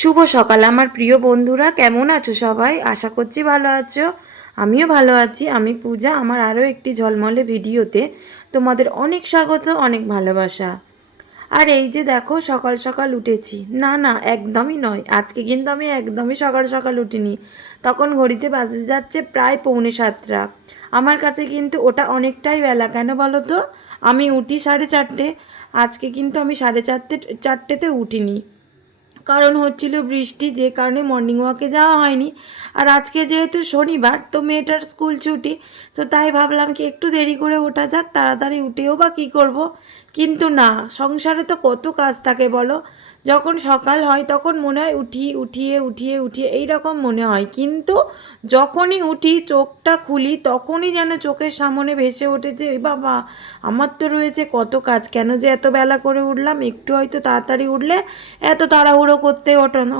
শুভ সকাল আমার প্রিয় বন্ধুরা, কেমন আছো সবাই? আশা করছি ভালো আছো। আমিও ভালো আছি। আমি পূজা। আমার আরও একটি ঝলমলে ভিডিওতে তোমাদের অনেক স্বাগত, অনেক ভালোবাসা। আর এই যে দেখো, সকাল সকাল উঠেছি। না না, একদমই নয়, আজকে কিন্তু আমি একদমই সকাল সকাল উঠিনি। তখন ঘড়িতে বাজে যাচ্ছে প্রায় পৌনে 7টা। আমার কাছে কিন্তু ওটা অনেকটাই বেলা। কেন বলো তো? আমি উঠি 4:30। আজকে কিন্তু আমি 4:30তে উঠিনি, কারণ হচ্ছিল বৃষ্টি, যে কারণে মর্নিং ওয়াকে যাওয়া হয়নি। আর আজকে যেহেতু শনিবার, তো মেয়েটার স্কুল ছুটি, তো তাই ভাবলাম কি একটু দেরি করে ওঠা যাক। তাড়াতাড়ি উঠেও বা কী করব, কিন্তু না, সংসারে তো কত কাজ থাকে বলো। যখন সকাল হয় তখন মনে হয় উঠিয়ে এই রকম মনে হয়, কিন্তু যখনই উঠি চোখটা খুলি তখনই যেন চোখের সামনে ভেসে ওঠে যে, বাবা, আমার তো রয়েছে কত কাজ, কেন যে এত বেলা করে উঠলাম। একটু হয়তো তাড়াতাড়ি উঠলে এত তাড়াহুড়ো করতে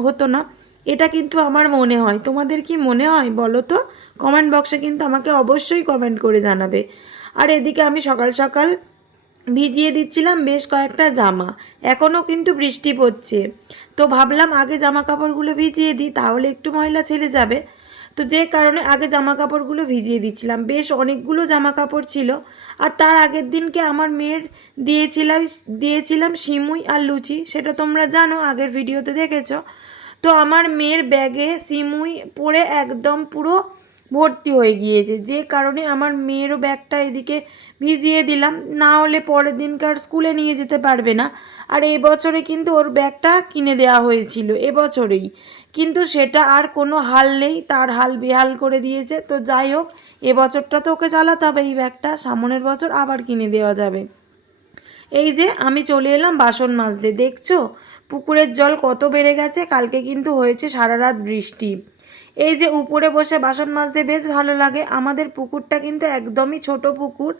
হতো না। এটা কিন্তু আমার মনে হয়। তোমাদের কি মনে হয় বলো তো? কমেন্ট বক্সে কিন্তু আমাকে অবশ্যই কমেন্ট করে জানাবে। আর এদিকে আমি সকাল সকাল ভিজিয়ে দিচ্ছিলাম বেশ কয়েকটা জামা। এখনও কিন্তু বৃষ্টি পড়ছে, তো ভাবলাম আগে জামা কাপড়গুলো ভিজিয়ে দিই, তাহলে একটু ময়লা ছেড়ে যাবে। তো যে কারণে আগে জামা কাপড়গুলো ভিজিয়ে দিচ্ছিলাম। বেশ অনেকগুলো জামা কাপড় ছিল। আর তার আগের দিনকে আমার মেয়ের দিয়েছিলাম দিয়েছিলাম সিমুই আর লুচি, সেটা তোমরা জানো, আগের ভিডিওতে দেখেছো। তো আমার মেয়ের ব্যাগে সিমুই পড়ে একদম পুরো ভর্তি হয়ে গিয়েছে, যে কারণে আমার মেয়েরও ব্যাগটা এদিকে ভিজিয়ে দিলাম, না হলে পরের দিনকার স্কুলে নিয়ে যেতে পারবে না। আর এবছরে কিন্তু ওর ব্যাগটা কিনে দেওয়া হয়েছিল এবছরেই, কিন্তু সেটা আর কোনো হাল নেই, তার হাল বেহাল করে দিয়েছে। তো যাই হোক, এবছরটা তো ওকে চালাতে হবে এই ব্যাগটা, সামনের বছর আবার কিনে দেওয়া যাবে। এই যে আমি চলে এলাম বাসন মাজতে। দেখছো পুকুরের জল কত বেড়ে গেছে। কালকে কিন্তু হয়েছে সারা রাত বৃষ্টি। এই যে উপরে বসে বাসন মাজতে বেশ ভালো লাগে। আমাদের পুকুরটা কিন্তু একদমই ছোট পুকুর।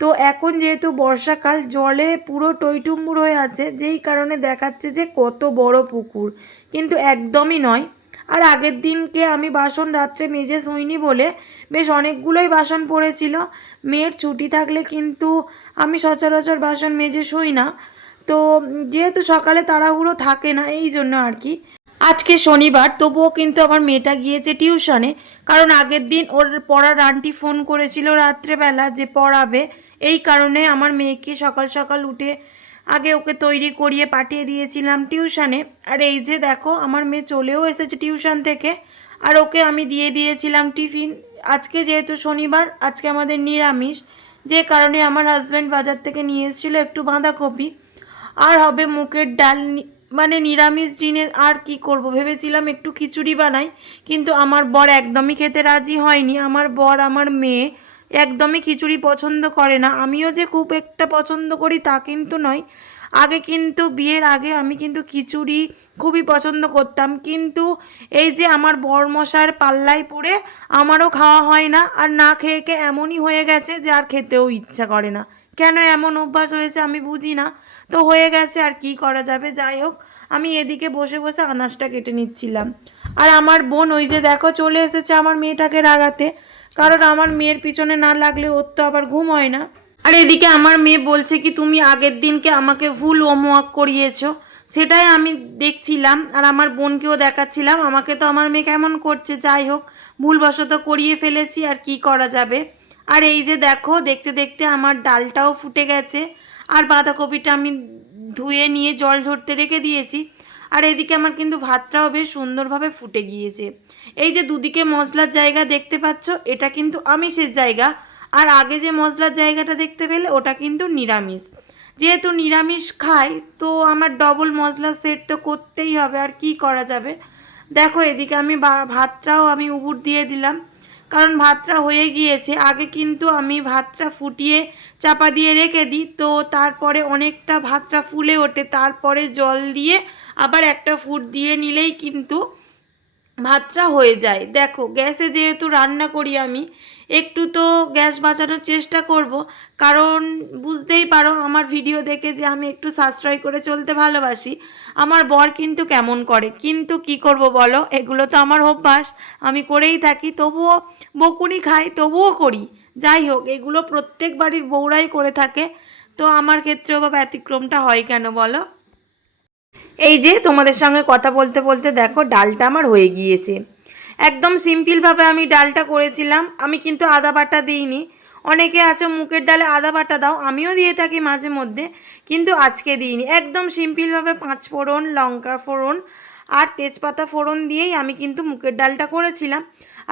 তো এখন যেহেতু বর্ষাকাল, জলে পুরো টইটুম্বুর হয়ে আছে, যেই কারণে দেখাচ্ছে যে কত বড় পুকুর, কিন্তু একদমই নয়। আর আগের দিনকে আমি বাসন রাত্রে মেজে শুইনি বলে বেশ অনেকগুলোই বাসন পড়েছিল। মেয়ের ছুটি থাকলে কিন্তু আমি সচরাচর বাসন মেজে শুই না। তো যেহেতু সকালে তাড়াহুড়ো থাকে না, এই জন্য আর কি। আজকে শনিবার, তবুও কিন্তু আমার মেয়েটা গিয়েছে টিউশনে, কারণ আগের দিন ওর পড়ার আন্টি ফোন করেছিল রাত্রেবেলা যে পড়াবে। এই কারণে আমার মেয়েকে সকাল সকাল উঠে আগে ওকে তৈরি করিয়ে পাঠিয়ে দিয়েছিলাম টিউশনে। আর এই যে দেখো, আমার মেয়ে চলেও এসেছে টিউশন থেকে, আর ওকে আমি দিয়ে দিয়েছিলাম টিফিন। আজকে যেহেতু শনিবার, আজকে আমাদের নিরামিষ, যে কারণে আমার হাজব্যান্ড বাজার থেকে নিয়ে এসেছিলো একটু বাঁধাকপি, আর হবে মুগের ডাল। মানে নিরামিষ দিনে আর কি করব, ভেবেছিলাম একটু খিচুড়ি বানাই, কিন্তু আমার বর একদমই খেতে রাজি হয়নি। আমার বর, আমার মেয়ে একদমই খিচুড়ি পছন্দ করে না। আমিও যে খুব একটা পছন্দ করি তা কিন্তু নয়। আগে কিন্তু বিয়ের আগে আমি কিন্তু খিচুড়ি খুবই পছন্দ করতাম, কিন্তু এই যে আমার বরমশার পাল্লায় পড়ে আমারও খাওয়া হয় না। আর না খেয়ে খেয়ে এমনই হয়ে গেছে যে আর খেতেও ইচ্ছা করে না। কেন এমন অভ্যাস হয়েছে আমি বুঝি না। তো হয়ে গেছে, আর কি করা যাবে। যাই হোক, আমি এদিকে বসে বসে আনাজটা কেটে নিচ্ছিলাম। আর আমার বোন ওই যে দেখো চলে এসেছে আমার মেয়েটাকে রাগাতে, কারণ আমার মেয়ের পিছনে না লাগলে ওর তো আবার ঘুম হয় না। আর এদিকে আমার মেয়ে বলছে কি, তুমি আগের দিনকে আমাকে ভুল হোমওয়ার্ক করিয়েছো, সেটাই আমি দেখছিলাম আর আমার বোনকেও দেখাচ্ছিলাম আমাকে তো আমার মেয়ে কেমন করছে। যাই হোক, ভুলবশত করিয়ে ফেলেছি, আর কি করা যাবে। আর এই যে দেখো, দেখতে দেখতে আমার ডালটাও ফুটে গেছে, আর বাঁধাকপিটা আমি ধুয়ে নিয়ে জল ঝরতে রেখে দিয়েছি। আর এদিকে আমার কিন্তু ভাতটাও বেশ সুন্দরভাবে ফুটে গিয়েছে। এই যে দুদিকে মশলার জায়গা দেখতে পাচ্ছ, এটা কিন্তু আমিষের জায়গা। আর আগে যে মশলার জায়গাটা দেখতে পেলে, ওটা কিন্তু নিরামিষ। যেহেতু নিরামিষ খাই, তো আমার ডবল মশলা সেট তো করতেই হবে, আর কি করা যাবে। দেখো এদিকে আমি ভাতটাও আমি উবুর দিয়ে দিলাম, কারণ ভাতটা হয়ে গিয়েছে। আগে কিন্তু আমি ভাতটা ফুটিয়ে চাপা দিয়ে রেখে দিই, তো তারপরে অনেকটা ভাতটা ফুলে ওঠে, তারপরে জল দিয়ে আবার একটা ফুট দিয়ে নিলেই কিন্তু ভাতটা হয়ে যায়। দেখো গ্যাসে যেহেতু রান্না করি আমি, একটু তো গ্যাস বাঁচানোর চেষ্টা করব, কারণ বুঝতেই পারো আমার ভিডিও দেখে যে আমি একটু সাশ্রয় করে চলতে ভালোবাসি। আমার বর কিন্তু কেমন করে, কিন্তু কি করব বলো, এগুলো তো আমার অভ্যাস, আমি করেই থাকি। তবুও বকুনি খাই, তবুও করি। যাই হোক, এগুলো প্রত্যেক বাড়ির বউরাই করে থাকে, তো আমার ক্ষেত্রেও বা ব্যতিক্রমটা হয় কেন বলো। এই যে তোমাদের সঙ্গে কথা বলতে বলতে দেখো ডালটা আমার হয়ে গিয়েছে। একদম সিম্পলভাবে আমি ডালটা করেছিলাম, আমি কিন্তু আদা বাটা দিইনি। অনেকে আছো মুগের ডালে আদা বাটা দাও, আমিও দিয়ে থাকি মাঝে মধ্যে, কিন্তু আজকে দিইনি। একদম সিম্পলভাবে 5 ফোড়ন, লঙ্কা ফোড়ন আর তেজপাতা ফোড়ন দিয়েই আমি কিন্তু মুগের ডালটা করেছিলাম।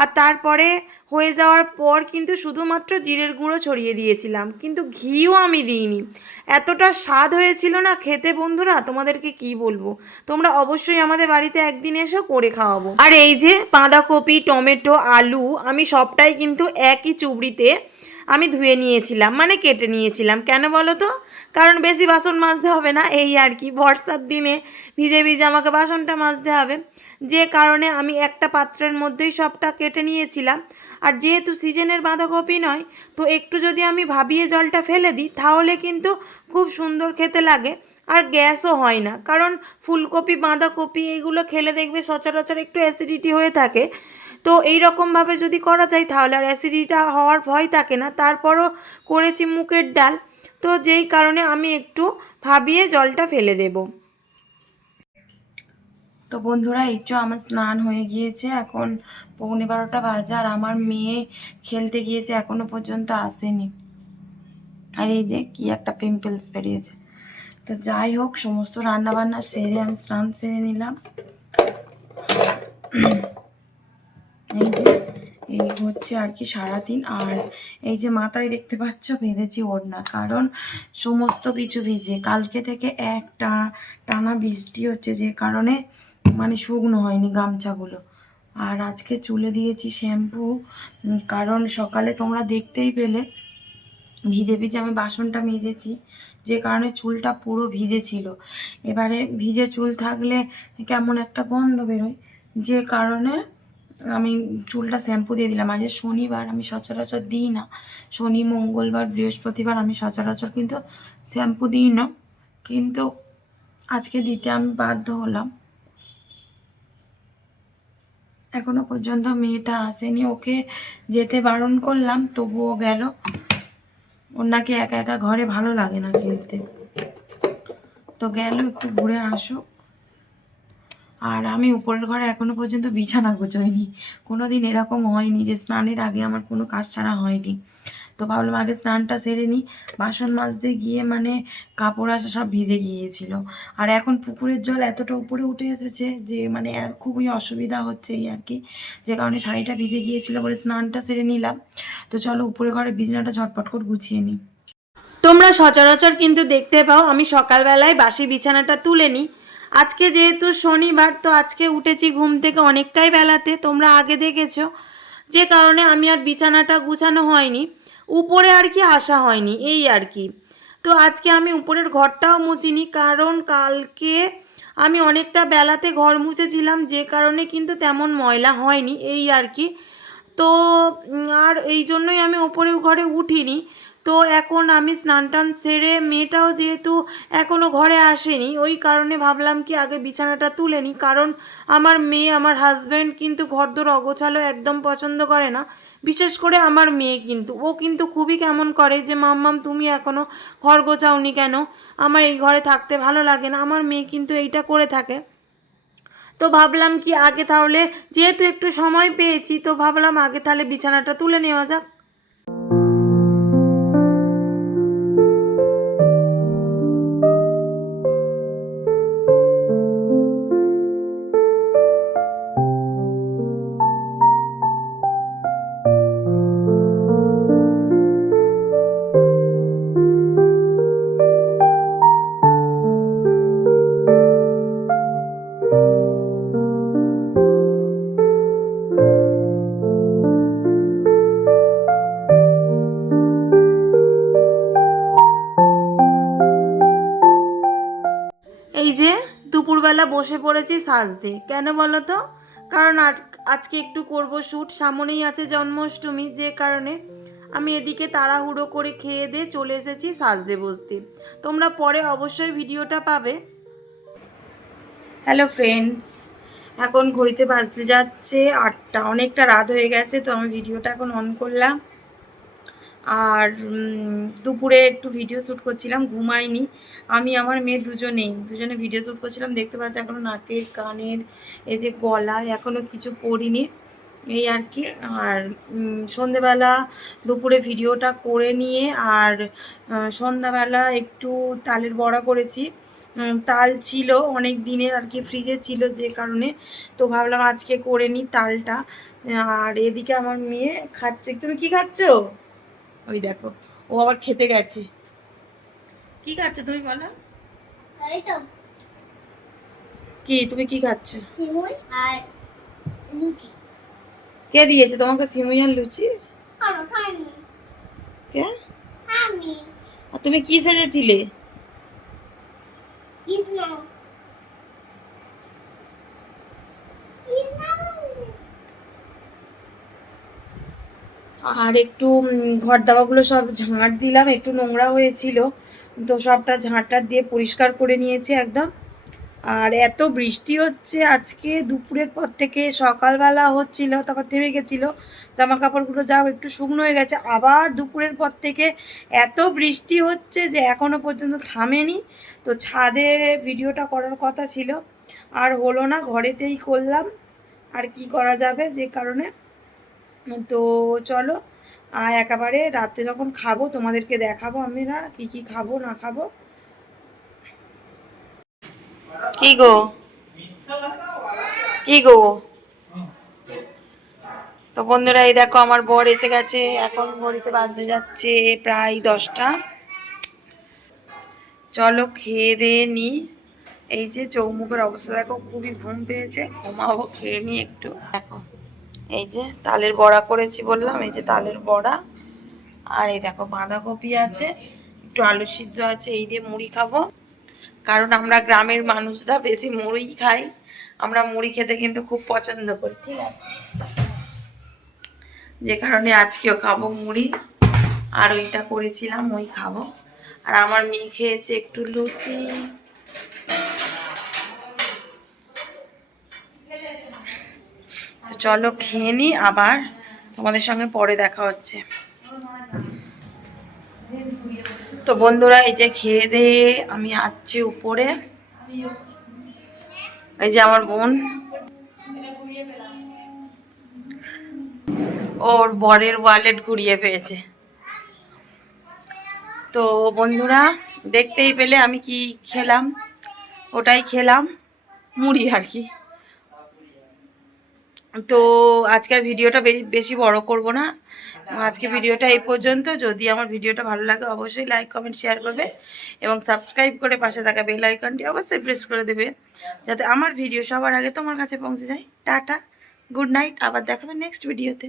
আর তারপরে হয়ে যাওয়ার পর কিন্তু শুধুমাত্র জিরের গুঁড়ো ছড়িয়ে দিয়েছিলাম, কিন্তু ঘিও আমি দিইনি। এতটা স্বাদ হয়েছিল না খেতে বন্ধুরা, তোমাদেরকে কি বলবো। তোমরা অবশ্যই আমাদের বাড়িতে একদিন এসো, করে খাওয়াবো। আর এই যে বাঁধাকপি, টমেটো, আলু আমি সবটাই কিন্তু একই চুবড়িতে আমি ধুয়ে নিয়েছিলাম, মানে কেটে নিয়েছিলাম। কেন বলো তো? কারণ বেশি বাসন মাজতে হবে না, এই আর কি। বর্ষার দিনে ভিজে ভিজে আমাকে বাসনটা মাজতে হবে, যে কারণে আমি একটা পাত্রের মধ্যেই সবটা কেটে নিয়েছিলাম। আর যেহেতু সিজনের বাঁধাকপি নয়, তো একটু যদি আমি ভাবিয়ে জলটা ফেলে দিই তাহলে কিন্তু খুব সুন্দর খেতে লাগে। আর গ্যাসও হয় না, কারণ ফুলকপি, বাঁধাকপি এগুলো খেলে দেখবে সচরাচর একটু অ্যাসিডিটি হয়ে থাকে। তো এই রকমভাবে যদি করা যায় তাহলে আর অ্যাসিডিটা হওয়ার ভয় থাকে না। তারপরও করেছি মুগের ডাল, তো যেই কারণে আমি একটু ভাবিয়ে জলটা ফেলে দেব। তো বন্ধুরা এই তো আমার স্নান হয়ে গিয়েছে, এখন 11:15 বাজে, আর আমার মেয়ে খেলতে গিয়েছে, এখনো পর্যন্ত আসেনি। আর এই যে কি একটা পিম্পলস বেরিয়েছে। তো যাই হোক, সমস্ত রান্না বান্না সেরে আমি স্নান সেরে নিলাম। এই যে এই হচ্ছে আর কি সারাদিন। আর এই যে মাথায় দেখতে পাচ্ছ বেঁধেছি ওড়না, কারণ সমস্ত কিছু ভিজে। কালকে থেকে একটা টানা বৃষ্টি হচ্ছে, যে কারণে মানে শুকনো হয়নি গামছাগুলো। আর আজকে চুলে দিয়েছি শ্যাম্পু, কারণ সকালে তোমরা দেখতেই পেলে ভিজে ভিজে আমি বাসনটা মেজেছি, যে কারণে চুলটা পুরো ভিজে ছিল। এবারে ভিজে চুল থাকলে কেমন একটা গন্ধ বেরোয়, যে কারণে আমি চুলটা শ্যাম্পু দিয়ে দিলাম। আজ শনিবার, আমি সচরাচর দিই না। শনি, মঙ্গলবার, বৃহস্পতিবার আমি সচরাচর কিন্তু শ্যাম্পু দিই না, কিন্তু আজকে দিতে আমি বাধ্য হলাম। এখনো পর্যন্ত মেয়েটা আসেনি, ওকে যেতে বারণ করলাম তবুও গেল। ওর নাকি একা একা ঘরে ভালো লাগে না খেলতে, তো গেল একটু ঘুরে আসুক। আর আমি উপরের ঘরে এখনো পর্যন্ত বিছানা গোছাইনি। কোনো দিন এরকম হয়নি যে স্নানের আগে আমার কোনো কাজ ছাড়া হয়নি। তো ভাবলাম আগে স্নানটা সেরে নিই। বাসন মাজতে গিয়ে মানে কাপড় আসা সব ভিজে গিয়েছিল। আর এখন পুকুরের জল এতটা উপরে উঠে এসেছে যে মানে খুবই অসুবিধা হচ্ছে এই আর কি, যে কারণে শাড়িটা ভিজে গিয়েছিল বলে স্নানটা সেরে নিলাম। তো চলো উপরে ঘরে বিছানাটা ঝটপট করে গুছিয়ে নিই। তোমরা সচরাচর কিন্তু দেখতে পাও আমি সকালবেলায় বাসি বিছানাটা তুলে নিই। আজকে যেহেতু শনিবার, তো আজকে উঠেছি ঘুম থেকে অনেকটাই বেলাতে, তোমরা আগে দেখেছো, যে কারণে আমি আর বিছানাটা গুছানো হয়নি, উপরে আর কি আসা হয়নি, এই আর কি। তো আজকে আমি উপরের ঘরটাও মুছিনি, কারণ কালকে আমি অনেকটা বেলাতে ঘর মুছেছিলাম, যে কারণে কিন্তু তেমন ময়লা হয়নি, এই আর কি। তো আর এই জন্যই আমি ওপরের ঘরে উঠিনি। তো এখন আমি স্নান টান সেরে, মেয়েটাও যেহেতু এখনও ঘরে আসেনি, ওই কারণে ভাবলাম কি আগে বিছানাটা তুলে নিই। কারণ আমার মেয়ে, আমার হাজব্যান্ড কিন্তু ঘরদোর অগোছালো একদম পছন্দ করে না। বিশেষ করে আমার মেয়ে, কিন্তু ও কিন্তু খুবই কেমন করে যে মাম্মাম তুমি এখনও ঘর গোছাওনি কেন, আমার এই ঘরে থাকতে ভালো লাগে না। আমার মেয়ে কিন্তু এইটা করে থাকে। তো ভাবলাম কি আগে তাহলে, যেহেতু একটু সময় পেয়েছি, তো ভাবলাম আগে তাহলে বিছানাটা তুলে নেওয়া যাক। এই যে দুপুরবেলা বসে পড়েছি সাজতে, কেন বলো তো? কারণ আজকে একটু করব শ্যুট, সামনেই আছে জন্মাষ্টমী, যে কারণে আমি এদিকে তাড়াহুড়ো করে খেয়ে দিয়ে চলে এসেছি সাজতে বসতে। তোমরা পরে অবশ্যই ভিডিওটা পাবে। হ্যালো ফ্রেন্ডস, এখন ঘড়িতে বাজতে যাচ্ছে 8টা, অনেকটা রাত হয়ে গেছে। তো আমি ভিডিওটা এখন অন করলাম। আর দুপুরে একটু ভিডিও শ্যুট করছিলাম, ঘুমাইনি। আমি আমার মেয়ে দুজনে ভিডিও শ্যুট করছিলাম। দেখতে পাচ্ছি এখনও নাকের কানের এই যে গলায় এখনও কিছু পরিনি, এই আর কি। আর সন্ধেবেলা দুপুরে ভিডিওটা করে নিয়ে আর সন্ধ্যাবেলা একটু তালের বড়া করেছি। তাল ছিল অনেক দিনের আর কি, ফ্রিজে ছিল যে কারণে, তো ভাবলাম আজকে করে নিই তালটা। আর এদিকে আমার মেয়ে খাচ্ছে। তুমি কি খাচ্ছ? ওই দেখো, ও আবার খেতে গেছে। কি খাচ্ছ তুমি বলো? এই তো। কি তুমি কি খাচ্ছ? সিমুই আর লুচি। কে দিয়েছে তোমাকে সিমুই আর লুচি? কে? আমি। আর তুমি কি সেজেছিলে? কৃষ্ণ। আর একটু ঘর দাওয়াগুলো সব ঝাঁট দিলাম, একটু নোংরা হয়েছিল, তো সবটা ঝাঁটার দিয়ে পরিষ্কার করে নিয়েছি একদম। আর এত বৃষ্টি হচ্ছে আজকে, দুপুরের পর থেকে। সকালবেলা হচ্ছিল, তারপর থেমে গেছিলো, জামা কাপড়গুলো যাও একটু শুকনো হয়ে গেছে। আবার দুপুরের পর থেকে এত বৃষ্টি হচ্ছে যে এখনও পর্যন্ত থামেনি। তো ছাদে ভিডিওটা করার কথা ছিল, আর হলো না, ঘরেতেই করলাম। আর কি করা যাবে, যে কারণে। তো চলো একেবারে রাতে যখন খাবো তোমাদেরকে দেখাবো আমি না কি কি খাবো না খাবো। কি গো, কি গো? তো বন্ধুরা, এই দেখো আমার বর এসে গেছে, এখন ঘড়িতে বাজতে যাচ্ছে প্রায় 10টা। চলো খেয়ে দিয়ে নি। এই যে চৌমুখের অবস্থা দেখো, খুবই ঘুম পেয়েছে, ঘুমাবো, খেয়ে নি একটু। দেখো এই যে তালের বড়া করেছি বললাম, এই যে তালের বড়া। আর এই দেখো বাঁধাকপি আছে, একটু আলু সিদ্ধ আছে, এই দিয়ে মুড়ি খাবো। কারণ আমরা গ্রামের মানুষরা বেশি মুড়ি খাই, আমরা মুড়ি খেতে কিন্তু খুব পছন্দ করি, ঠিক আছে, যে কারণে আজকেও খাবো মুড়ি। আর ওইটা করেছিলাম, ওই খাবো। আর আমার মেয়ে খেয়েছে একটু লুচি। তো চলো খেয়ে নি, আবার তোমাদের সঙ্গে পরে দেখা হচ্ছে। তো বন্ধুরা, এই যে খেয়ে দিয়ে আমি আসছি উপরে। এই যে আমার বোন, ওর বরের ওয়ালেট ঘুরিয়ে পেয়েছে। তো বন্ধুরা, দেখতেই পেলে আমি কি খেলাম, ওটাই খেলাম, মুড়ি আর কি। তো আজকের ভিডিওটা বেশি বড় করব না, আজকে ভিডিওটা এই পর্যন্ত। যদি আমার ভিডিওটা ভালো লাগে অবশ্যই লাইক কমেন্ট শেয়ার করবে, এবং সাবস্ক্রাইব করে পাশে থাকা বেল আইকনটি অবশ্যই প্রেস করে দেবে, যাতে আমার ভিডিও সবার আগে তোমার কাছে পৌঁছে যায়। টাটা, গুড নাইট, আবার দেখাবে নেক্সট ভিডিওতে।